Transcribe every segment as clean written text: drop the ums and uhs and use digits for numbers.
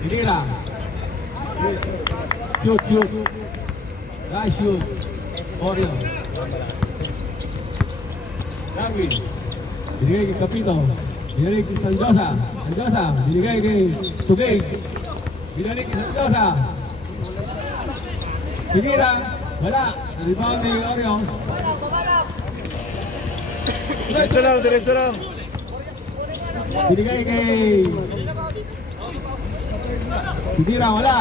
Pinira. Shoot, shoot. Nice shoot. Orion. Darwin. Binigay kay Capito. Binigay kay Sanjosa. Sanjosa. Binigay kay Tugay. Binigay kay Sanjosa. Pinira. Wala. Rebound ni Orion. Diretso lang, diretso lang. Binigay kay Pinira. Wala.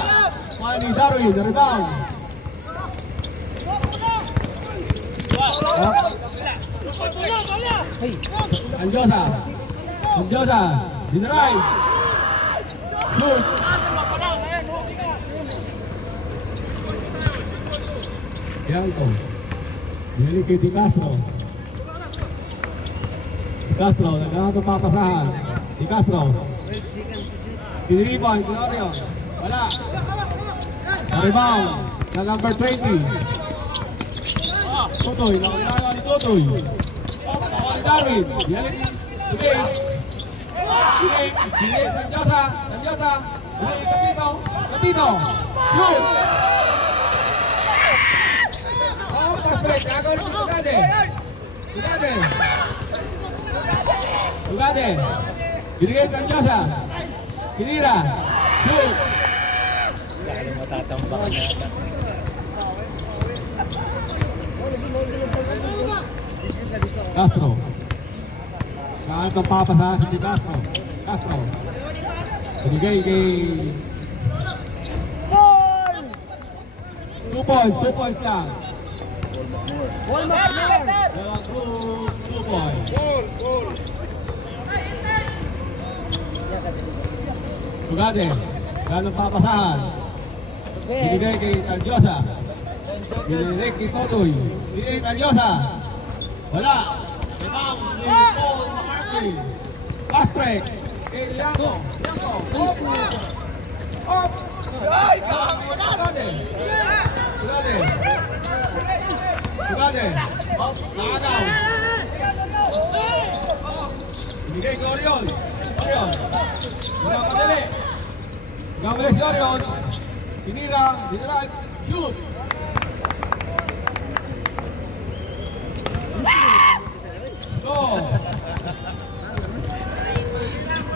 Kuha ni Darwin. Rebound. Sanjosa. Sanjosa. Binaray. Shoot. Bianco. Binalik kay Di Castro. Si Castro. Nagkakato papasahan. Di Castro. Piniribon. Pinorio. Wala. Rebound. Na number 20. Tutoy. Nakakilala ni Tutoy. Ako ni Darwin. Binalik ni Tugay. Binalik ni Sanjosa. Sanjosa. Binalik ni Capito. Capito. Shoot. Break, agaw ni Tugade. Tugade. Tugade. Binigay kay Sanjosa. Pinira. Shoot. Dahil matatambak na yata. Castro. Saan kang papasahan si Castro? Castro. Binigay kay 2 points. 2 points lang. Dalawang 2 points. Tugade. Saan ang papasahan? Binigay kay Sanjosa. Binigay kay Totoy. Binigay kay Sanjosa. Wala. Rebound ni Paul McCartney. Last break. Kay Lianco. Lianco. Up. Tugade. Tugade. Tugade. Up. Nakagaw. Binigay kay Orion. Orion. Pinapadali. Gamay si Orion. Pinira. Pinira. Shoot. Score.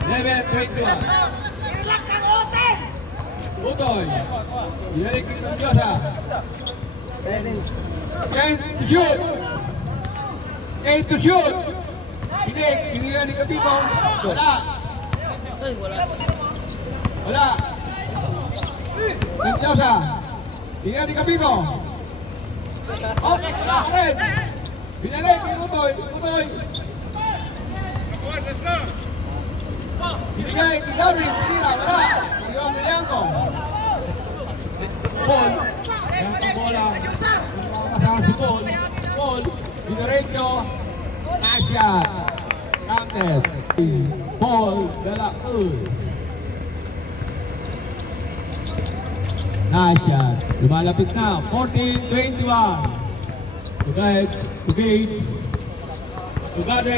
11-21. Utoy. Binalik kay Sanjosa. Kane to shoot. Kane to shoot. Pinira ni Capito. Wala. Wala. Sanjosa. Pinira ni Capito. Oh, wala ka rin. Binalik kay Utoy. Utoy. Binigay kay Darwin. Pinira. Wala. Pagyaw ni Lianco. Paul. Lianco bola. Nakakasama si Paul. Paul. Binarenyo. Nice shot. Counted. Paul de la Cruz. Nice shot. Lumalapit na. 14-21. Tugade. Tugade.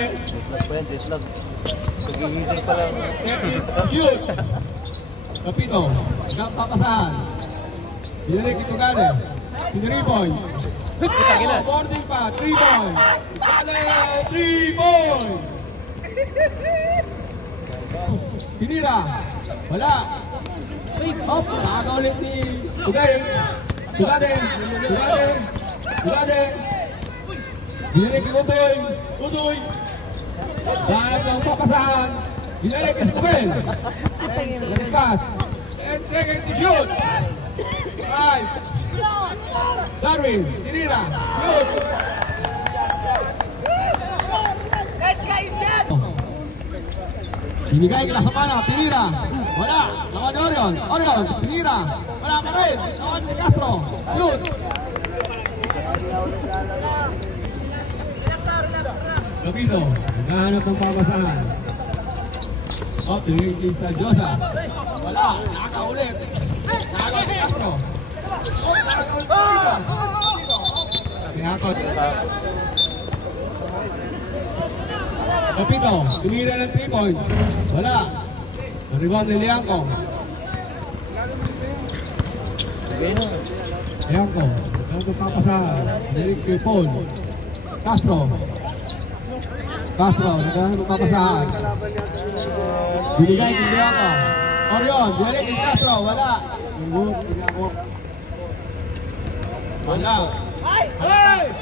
Nagigising pa lang. Shoot. Capito. Papasahan. Binalik kay Tugade. Piniriboy. Boarding pa. 3 points. Tugade. 3 points. Pinira. Wala. Up. Nakagaw ulit ni Tugade. Tugade. Tugade. Tugade. Binalik kay Utoy. Utoy. Dahanap ng papasahan. Binalik kay Scobel. Lagpas. 10 seconds to shoot. 5. Darwin. Pinira. Shoot. Binigay kay Lasamana. Pinira. Wala. Nakuha ni Orion. Orion. Pinira. Wala pa rin. Nakuha ni Castro. Shoot. Capito, naghahanap ng papasahan. Oh, pinigay kay Sanjosa. Wala, nakakaulit. Nakakaulit si Castro. Oh, nakakaulit si Capito. Capito, oh. Pinakot. Capito, tumira ng 3 points. Wala. Ang rebound ni Lianco. Ayan ko. Ayan ko papasahan. Binalik kay Paul. Castro. Castro, nagpapasahan. Binigay kay Diaco. Orion, binalik kay Castro. Wala. Ingot, pinakok. Wala.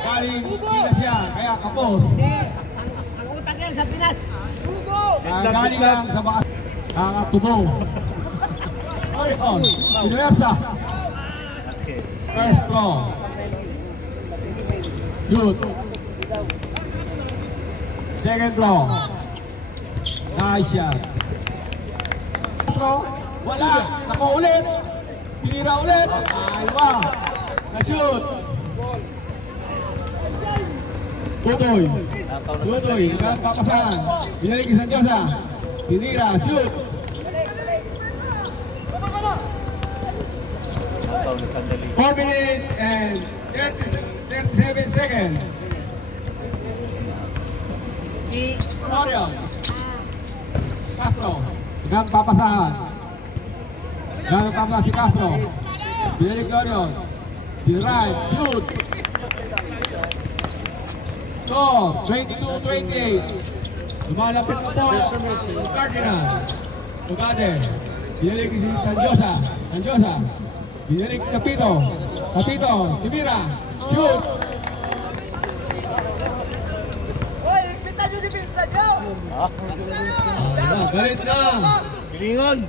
Galing Pinas yan, kaya kapos. Ang utang yan sa Pinas. Galing lang sa baas. Kakatubong. Orion, Universa. First throw. Shoot. Second throw. Nice shot. Throw. Wala. Nako ulit. Tira ulit. Aywa. Na-shoot. Tutoy. Tutoy. Papasahan. Binalik isang Diyosa. Tinira. Shoot. Nakaw na sandali. 4 minutes and 37 seconds. Orion. Castro. Hanggang papasahan. Hanggang papasahan si Castro. Binalik ni Orion. Right. Shoot. Score. 22-28. Lumalapit na po. Cardinal. Tugade. Binalik si Tanjosa. Tanjosa. Binalik Capito. Capito. Timira. Shoot. Galit na. Pilingon!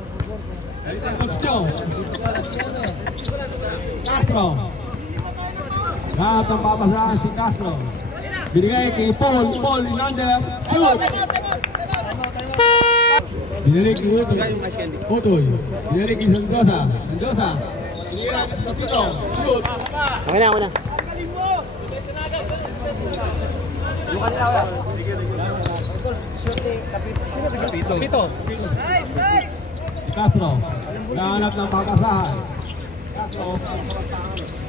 Galit na coach nyo. Castro. Lahat ang papasahan si Castro. Binigay kay Paul. Paul Inander. Shoot. Binalik kay Utoy. Utoy. Binalik kay Sandosa. Sandosa. Tinira kay Capito. Shoot. Okay na, okay na. Pito. Castro. Nahanap ng papasahan. Castro.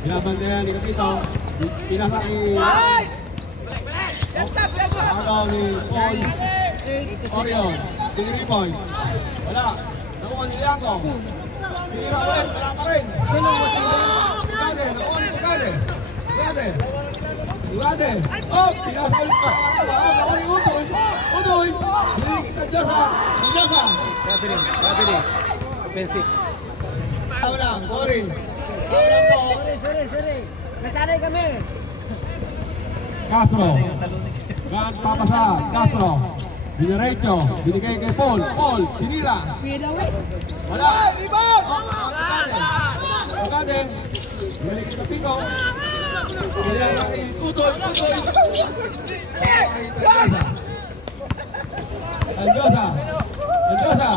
Binabantayan ni Capito. Pinasa kay... Agaw ni Paul. Orion. Tiniri point. Wala. Nakuha ni Lianco. Tira ulit. Wala pa rin. Tugade. Nakuha ni Tugade. Tugade. Tugade. Oh! Pinasa ulit. Nakuha ni Utoy. Utoy. Binili kita Diyosa. Diyosa. Rapid. Offensive. Tao lang. Sorry. Tao lang po. Sorry. Nasanay kami. Castro. Gan papasa. Castro. Binirecho. Binigay kay Paul. Paul. Binira. Wala. Tugade. Tugade. Binigay kay Capito. Binigay kay Utoy. Utoy. Andosa. Andosa.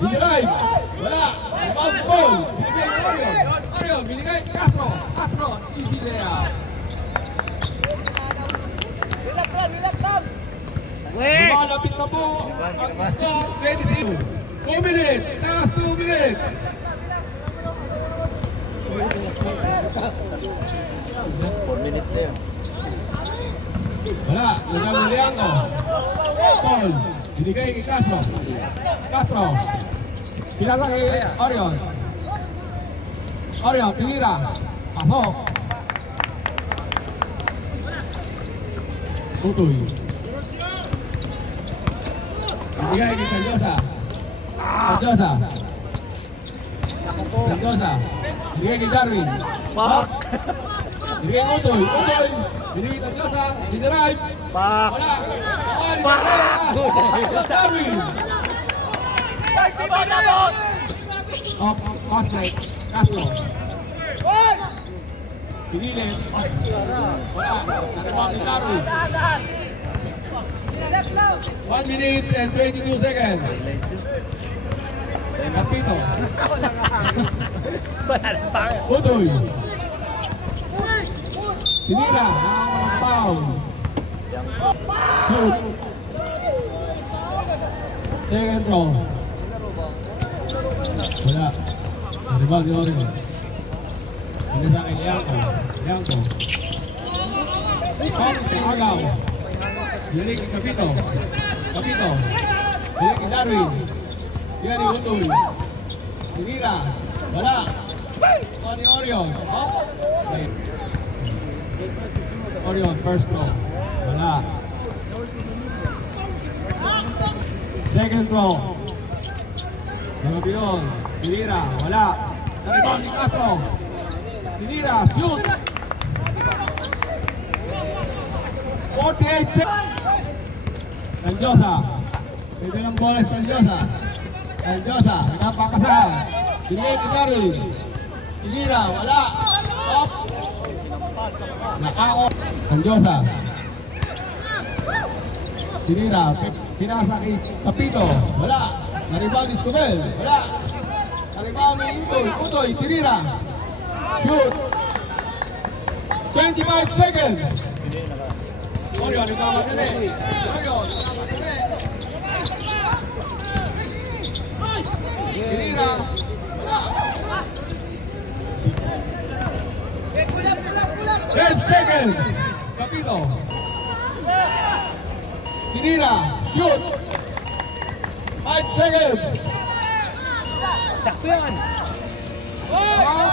Binigay. Wala. Rebound Paul. Binigay kay Orion. Orion. Binigay kay Castro. Castro. Easy layout. Lumalapit na po ang score. 22. 2 minutes. Last 2 minutes. Minute na yan. Wala. Lugang na Lianco. Paul. Binigay kay Castro. Castro. Pinasa kay Orion. Orion. Pinira. Pasok. Utoy. Binigay kay Sandosa. Sandosa. Sandosa. Binigay kay Darwin. Pak. Binigay kay Utoy. Utoy. Binigay kay Sandosa. Dinerive. Pak! Wala. Darwin. Off. Off break. Castro. Pinilit. Wala. Nagabak ni Darwin. 1 minute and 22 seconds. Capito. Utoy. Pinira. Foul. Shoot. Second throw. Wala. Rebound ni Orion. Hindi sa akin, Lianco. Lianco. Pop, Agaw. Binalik kay Capito. Capito. Binalik kay Darwin. Yan ni Utoy. Tinira. Wala. Nakuha ni Orion. Up. Okay. Orion, first throw. Wala. Second throw. Nabiyon. Tinira. Wala. Naribang ni Castro. Tinira. Shoot. 48 seconds. Talyosa. Pwede ng bolas Talyosa. Talyosa. Napakasahan. Dinig Igari. Tinira. Wala. Up. Nakao. Talyosa. Tinira. Pinasa kay Kapito. Wala. Naribaw ni Scubel. Wala. Naribaw ni Utoy. Utoy. Tinira. Shoot. 25 seconds. Orion, nagmamadali. Orion, nagmamadali. Tinira. Wala. 12 seconds. Kapito. Tinira. Shoot. 5 seconds. Sakto yan. 5